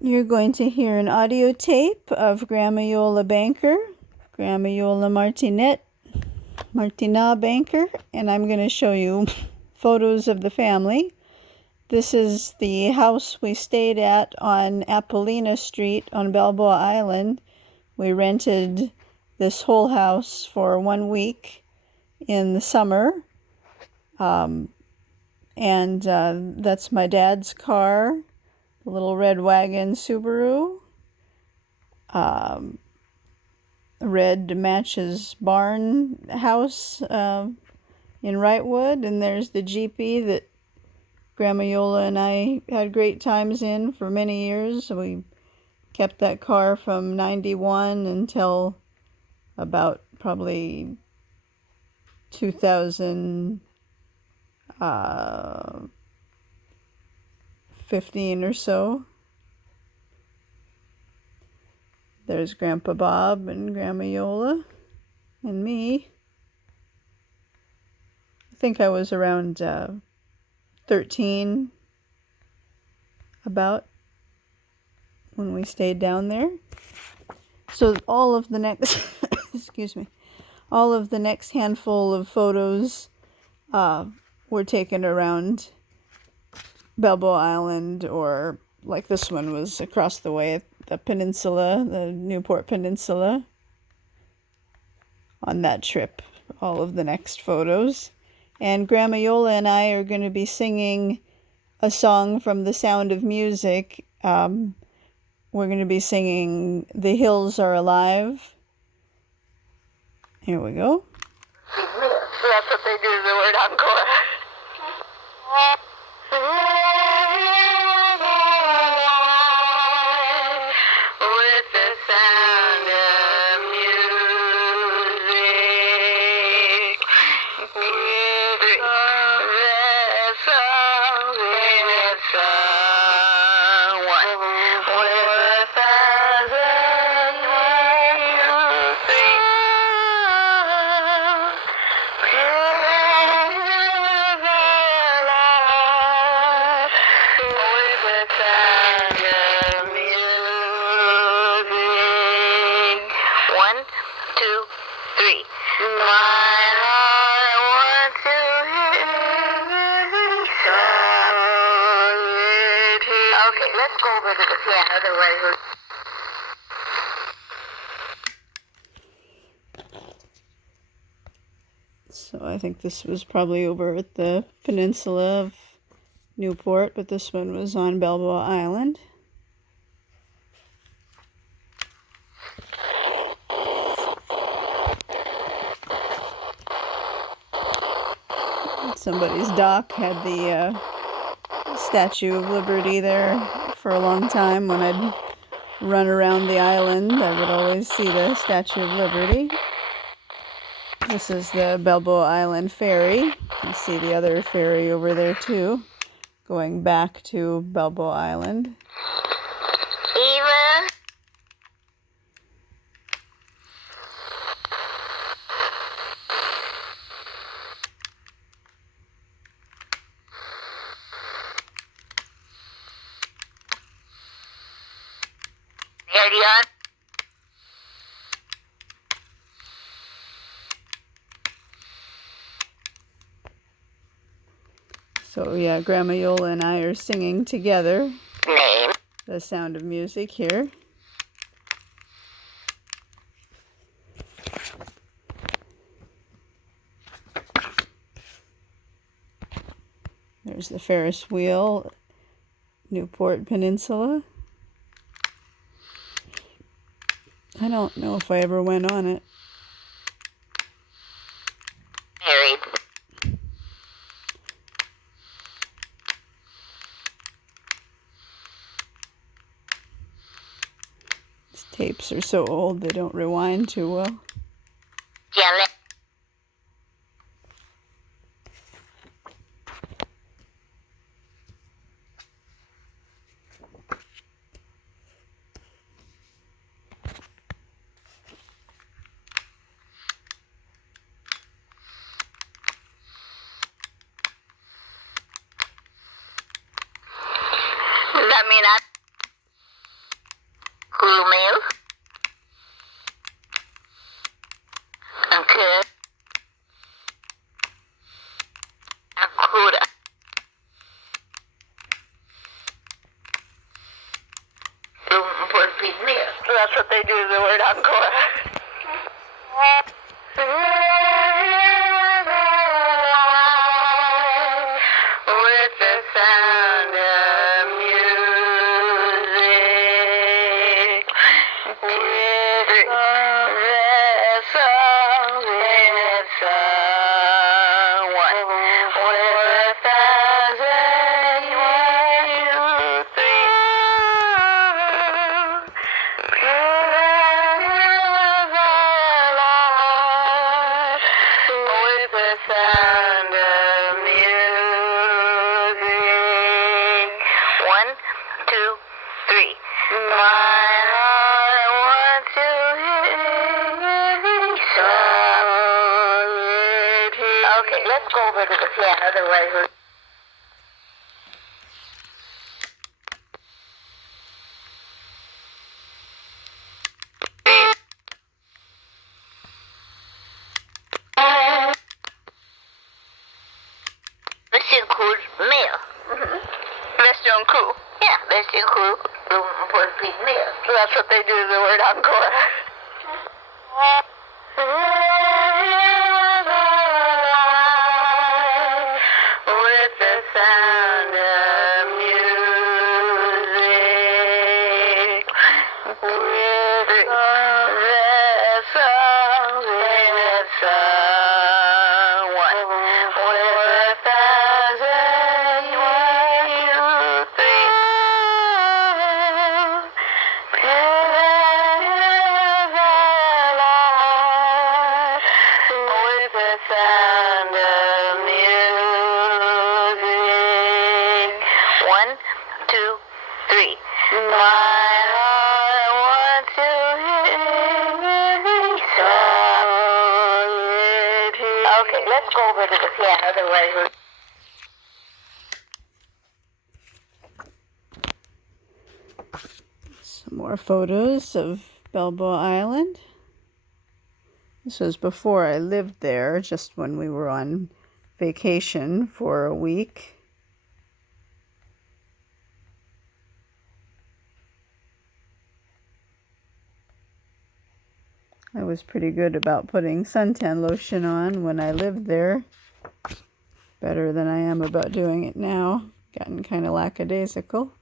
You're going to hear an audio tape of Grandma Iole Banker, Grandma Iole Martinat Banker, and I'm going to show you photos of the family. This is the house we stayed at on Apollina Street on Balboa Island. We rented this whole house for 1 week in the summer. That's my dad's car, the little red wagon Subaru. Red matches barn house in Wrightwood, and there's the Jeepy that Grandma Iole and I had great times in for many years. We kept that car from 91 until about probably 2015 or so. There's Grandpa Bob and Grandma Iole and me. I think I was around 13 about when we stayed down there. So all of the next excuse me, all of the next handful of photos were taken around Balboa Island, or like this one was across the way at the peninsula, the Newport Peninsula. On that trip, all of the next photos. And Grandma Iole and I are going to be singing a song from The Sound of Music. We're going to be singing "The Hills Are Alive." Here we go. That's what they do to the word encore. With the sound of music, with the song, one. With a thousand, 1, 2, 3. My heart wants to hear song. Okay, let's go over to the piano. Otherwise, So I think this was probably over at the peninsula of Newport, but this one was on Balboa Island. Somebody's dock had the Statue of Liberty there for a long time. When I'd run around the island, I would always see the Statue of Liberty. This is the Balboa Island ferry. You can see the other ferry over there too, going back to Balboa Island. Eva. Ariane. So yeah, Grandma Iole and I are singing together. Name. The Sound of Music here. There's the Ferris wheel, Newport Peninsula. I don't know if I ever went on it. Married. These tapes are so old they don't rewind too well. Jelly. Does that mean I School meal. Okay. Akura. For feed meal. That's what they do with the word Akura. With the sound of music, with the songs with someone, with 1,000, 1, 2, 3. With the sound of music. 1, 2, 3. My heart wants to hear solid. Okay, let's go over to the piano the way we. This includes meal. That's cool. Yeah, that's cool. For feed meal. That's what they do with the word encore. With the sound of music, with the songs with someone, with 1,000, 1, 2, 3. With the sound of music. 1, 2, 3. My heart wants to hear solid. Okay, let's go over to the piano the way we. Some more photos of Balboa Island. This was before I lived there, just when we were on vacation for a week. I was pretty good about putting suntan lotion on when I lived there. Better than I am about doing it now. Gotten kind of lackadaisical.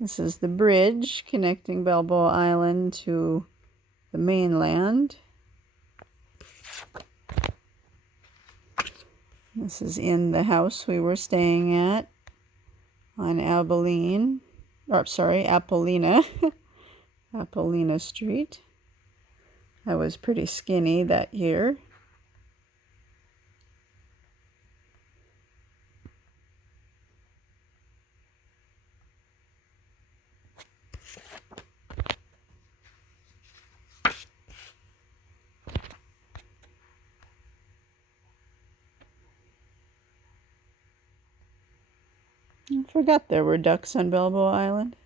This is the bridge connecting Balboa Island to the mainland. This is in the house we were staying at on Abilene, or sorry, Apollina, Apollina Street. I was pretty skinny that year. I forgot there were ducks on Balboa Island.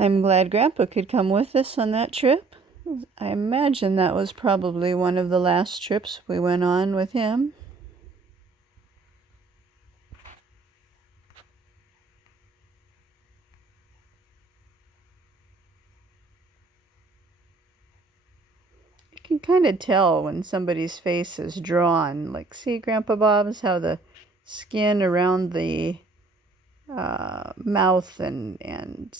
I'm glad Grandpa could come with us on that trip. I imagine that was probably one of the last trips we went on with him. You can kind of tell when somebody's face is drawn. Like, see, Grandpa Bob's, how the skin around the mouth and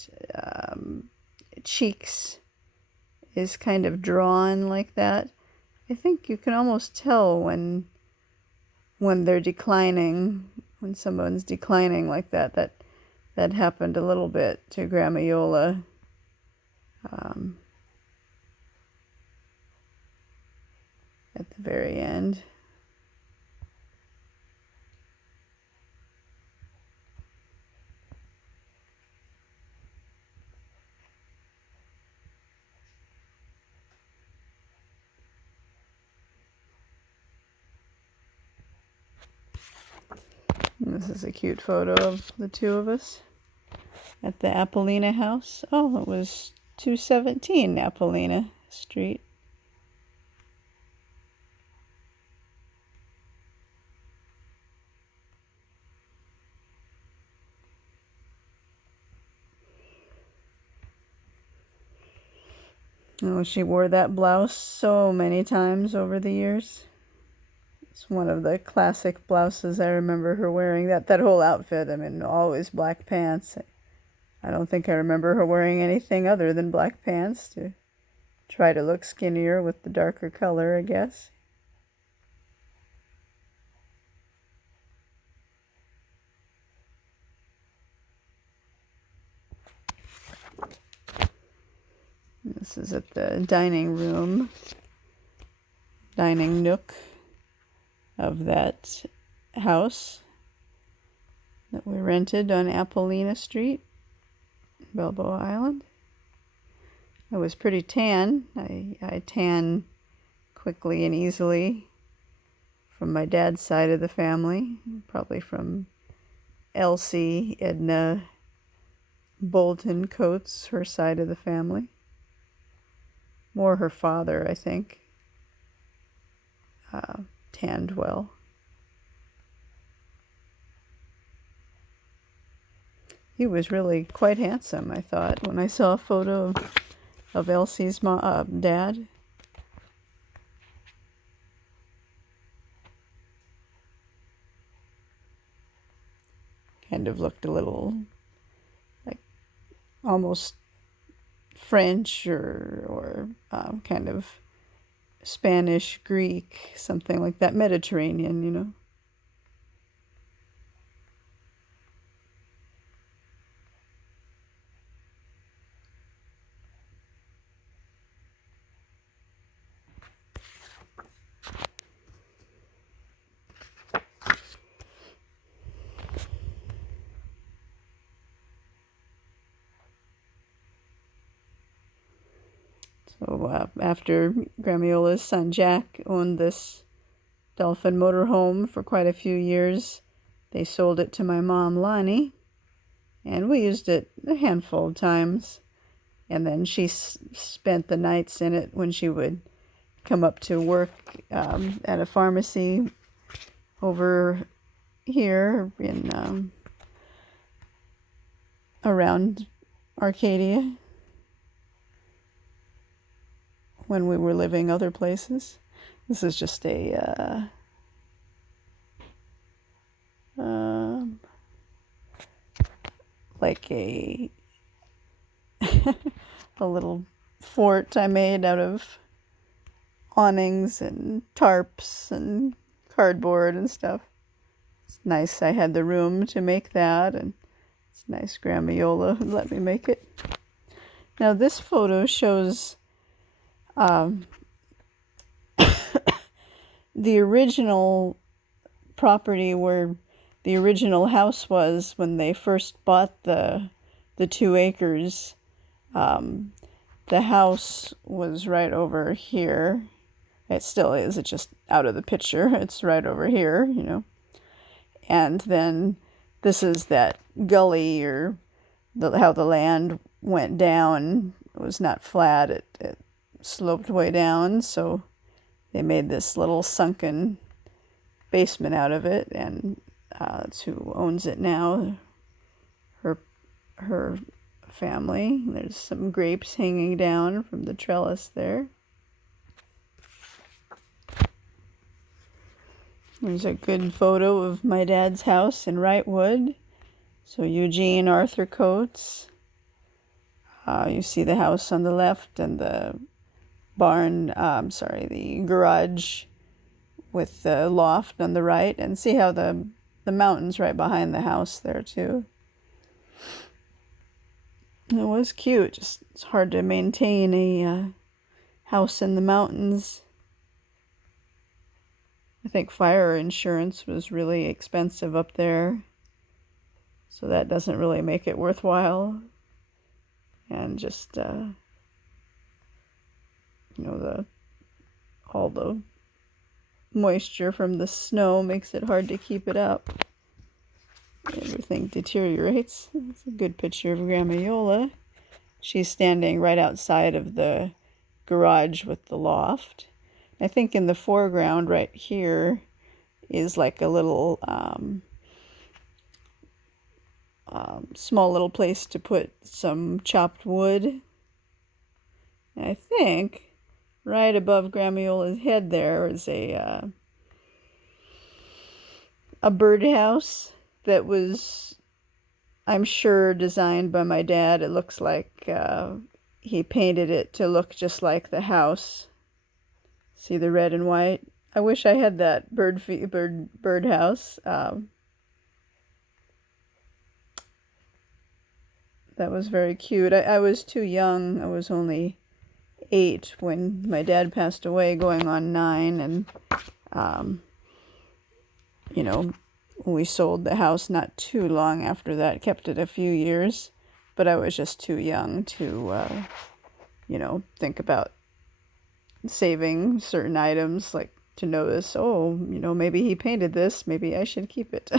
cheeks is kind of drawn like that. I think you can almost tell when they're declining, when someone's declining like that. That happened a little bit to Grandma Iole. At the very end. This is a cute photo of the two of us at the Apollina house. Oh, it was 217 Apollina Street. Oh, she wore that blouse so many times over the years. It's one of the classic blouses I remember her wearing. That whole outfit, I mean, always black pants. I don't think I remember her wearing anything other than black pants to try to look skinnier with the darker color, I guess. This is at the dining nook of that house that we rented on Apollina Street, Balboa Island. I was pretty tan. I tan quickly and easily from my dad's side of the family, probably from Elsie Edna Bolton Coates, her side of the family. More her father, I think, tanned well. He was really quite handsome, I thought, when I saw a photo of Elsie's dad. Kind of looked a little like almost French or kind of Spanish, Greek, something like that, Mediterranean, you know. So after Grandma Iola's son Jack owned this Dolphin motorhome for quite a few years, they sold it to my mom Lonnie, and we used it a handful of times. And then she spent the nights in it when she would come up to work at a pharmacy over here in around Arcadia when we were living other places. This is just a like a a little fort I made out of awnings and tarps and cardboard and stuff. It's nice I had the room to make that, and it's nice Grandma Iole let me make it. Now this photo shows the original property where the original house was when they first bought the 2 acres. The house was right over here. It still is. It's just out of the picture. It's right over here, you know. And then this is that gully, or how the land went down. It was not flat. It sloped way down, so they made this little sunken basement out of it, and that's who owns it now. Her family. There's some grapes hanging down from the trellis there. There's a good photo of my dad's house in Wrightwood. So Eugene Arthur Coates. You see the house on the left and the barn, the garage with the loft on the right, and see how the mountain's right behind the house there too. It was cute. Just it's hard to maintain a house in the mountains. I think fire insurance was really expensive up there, so that doesn't really make it worthwhile. And just all the moisture from the snow makes it hard to keep it up. everything deteriorates. It's a good picture of Grandma Iole. She's standing right outside of the garage with the loft. I think in the foreground right here is like a little small little place to put some chopped wood. And I think right above Grandma Iole's head there is a birdhouse that was, I'm sure, designed by my dad. It looks like he painted it to look just like the house. See the red and white? I wish I had that birdhouse. That was very cute. I was too young. I was only 8 when my dad passed away, going on 9, and you know, we sold the house not too long after that. Kept it a few years, but I was just too young to think about saving certain items, like to notice, oh, maybe he painted this, maybe I should keep it.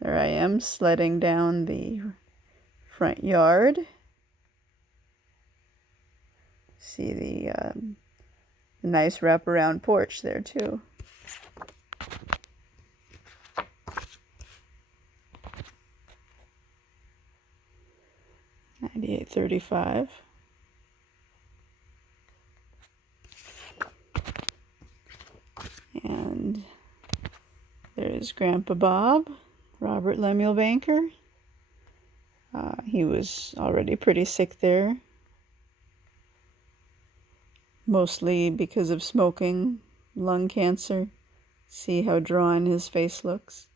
There I am sledding down the front yard. See the nice wraparound porch there too. $98.35. And there's Grandpa Bob, Robert Lemuel Banker. He was already pretty sick there, mostly because of smoking, lung cancer. See how drawn his face looks.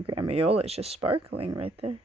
Grandma Iole is just sparkling right there.